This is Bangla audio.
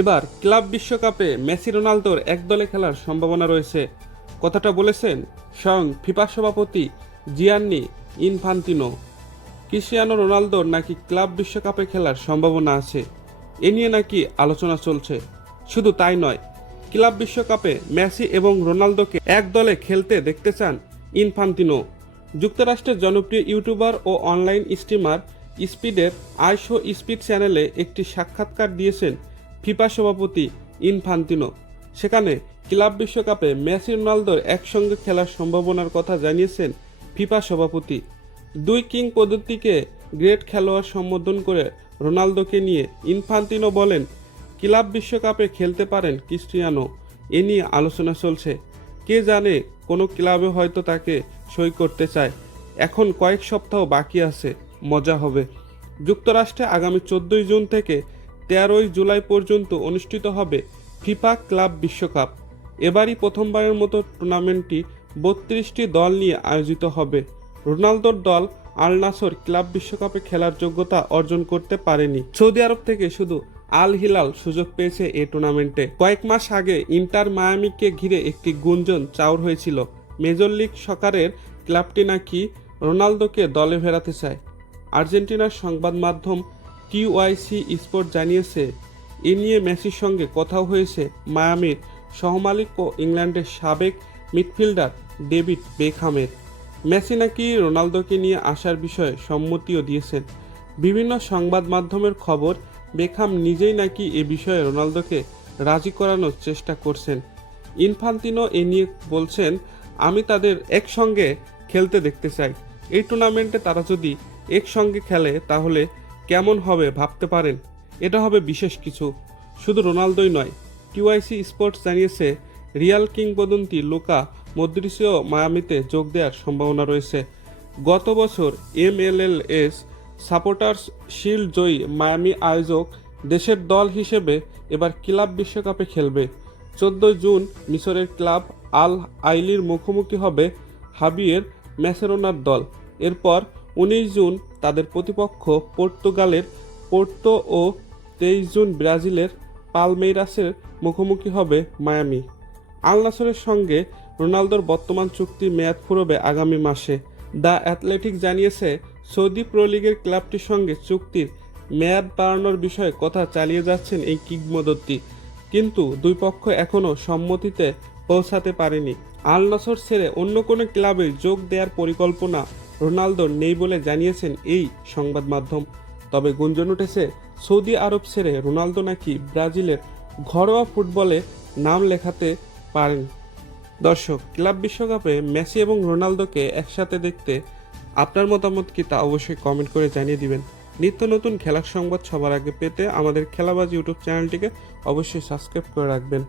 এবার ক্লাব বিশ্বকাপে মেসি রোনালদোর একদলে খেলার সম্ভাবনা রয়েছে। কথাটা বলেছেন স্বয়ং ফিফা সভাপতি জিয়ান্নি ইনফান্তিনো। ক্রিস্টিয়ানো রোনালদোর নাকি ক্লাব বিশ্বকাপে খেলার সম্ভাবনা আছে, এ নিয়ে নাকি আলোচনা চলছে। শুধু তাই নয়, ক্লাব বিশ্বকাপে মেসি এবং রোনালদোকে এক দলে খেলতে দেখতে চান ইনফান্তিনো। যুক্তরাষ্ট্রের জনপ্রিয় ইউটিউবার ও অনলাইন স্ট্রিমার স্পিডের আইশো স্পিড চ্যানেলে একটি সাক্ষাৎকার দিয়েছেন ফিফা সভাপতি ইনফান্তিনো। সেখানে ক্লাব বিশ্বকাপে মেসি রোনালদোর একসঙ্গে খেলার সম্ভাবনার কথা জানিয়েছেন ফিফা সভাপতি। দুই কিংবদন্তিকে গ্রেট খেলোয়াড় সম্বোধন করে রোনালদোকে নিয়ে ইনফান্তিনো বলেন, ক্লাব বিশ্বকাপে খেলতে পারেন ক্রিস্টিয়ানো, এ নিয়ে আলোচনা চলছে। কে জানে, কোনো ক্লাবে হয়তো তাকে সই করতে চায়। এখন কয়েক সপ্তাহ বাকি আছে, মজা হবে। যুক্তরাষ্ট্রে আগামী 14 জুন থেকে 13 জুলাই পর্যন্ত অনুষ্ঠিত হবে ফিফা ক্লাব বিশ্বকাপ। এবারই প্রথমবারের মতো টুর্নামেন্টটি 32টি দল নিয়ে আয়োজিত হবে। রোনালদোর দল আল নাসর ক্লাব বিশ্বকাপে খেলার যোগ্যতা অর্জন করতে পারেনি। সৌদি আরব থেকে শুধু আল হিলাল সুযোগ পেয়েছে এই টুর্নামেন্টে। কয়েক মাস আগে ইন্টার মায়ামিকে ঘিরে একটি গুঞ্জন চাউর হয়েছিল, মেজর লিগ সকারের ক্লাবটি নাকি রোনালদোকে দলে ফেরাতে চায়। আর্জেন্টিনার সংবাদ মাধ্যম টিওয়াইসি স্পোর্ট জানিয়েছে, এ নিয়ে মেসির সঙ্গে কথাও হয়েছে মায়ামির সহমালিক ও ইংল্যান্ডের সাবেক মিডফিল্ডার ডেভিড বেকহামের। মেসি নাকি রোনালদোকে নিয়ে আসার বিষয়ে সম্মতিও দিয়েছেন। বিভিন্ন সংবাদ মাধ্যমের খবর, বেকহাম নিজেই নাকি এ বিষয়ে রোনালদোকে রাজি করানোর চেষ্টা করছেন। ইনফান্তিনো এ নিয়ে বলছেন, আমি তাদের একসঙ্গে খেলতে দেখতে চাই। এই টুর্নামেন্টে তারা যদি একসঙ্গে খেলে তাহলে কেমন হবে ভাবতে পারেন। এটা হবে বিশেষ কিছু। শুধু রোনালদোই নয়, টিওয়াইসি স্পোর্টস জানিয়েছে রিয়াল কিংবদন্তি লুকা মদ্রিচও মায়ামিতে যোগ দেওয়ার সম্ভাবনা রয়েছে। গত বছর MLS সাপোর্টার্স শিল্ড জয়ী মায়ামি আয়োজক দেশের দল হিসেবে এবার ক্লাব বিশ্বকাপে খেলবে। 14 জুন মিশরের ক্লাব আল আইলির মুখোমুখি হবে হাবিয়ের ম্যাসেরোনার দল। এরপর 19 জুন তাদের প্রতিপক্ষ পর্তুগালের পোর্তো ও 23 জুন ব্রাজিলের পালমেইরাসের মুখোমুখি হবে মায়ামি। আল নাসরের সঙ্গে রোনালদোর বর্তমান চুক্তির মেয়াদ ফুরবে আগামী মাসে। দ্য অ্যাথলেটিক জানিয়েছে, সৌদি প্রো লিগের ক্লাবটির সঙ্গে চুক্তির মেয়াদ বাড়ানোর বিষয়ে কথা চালিয়ে যাচ্ছেন এই কিংবদন্তি, কিন্তু দুই পক্ষ এখনও সম্মতিতে পৌঁছাতে পারেনি। আল নাসর ছেড়ে অন্য কোনো ক্লাবে যোগ দেওয়ার পরিকল্পনা রোনালদোর নেই বলে জানিয়েছেন এই সংবাদ মাধ্যম। তবে গুঞ্জন উঠেছে, সৌদি আরব ছেড়ে রোনালদো নাকি ব্রাজিলের ঘরোয়া ফুটবলে নাম লেখাতে পারেন। দর্শক, ক্লাব বিশ্বকাপে মেসি এবং রোনালদোকে একসাথে দেখতে আপনার মতামত কি তা অবশ্যই কমেন্ট করে জানিয়ে দিবেন। নিত্য নতুন খেলার সংবাদ সবার আগে পেতে আমাদের খেলাবাজ ইউটিউব চ্যানেলটিকে অবশ্যই সাবস্ক্রাইব করে রাখবেন।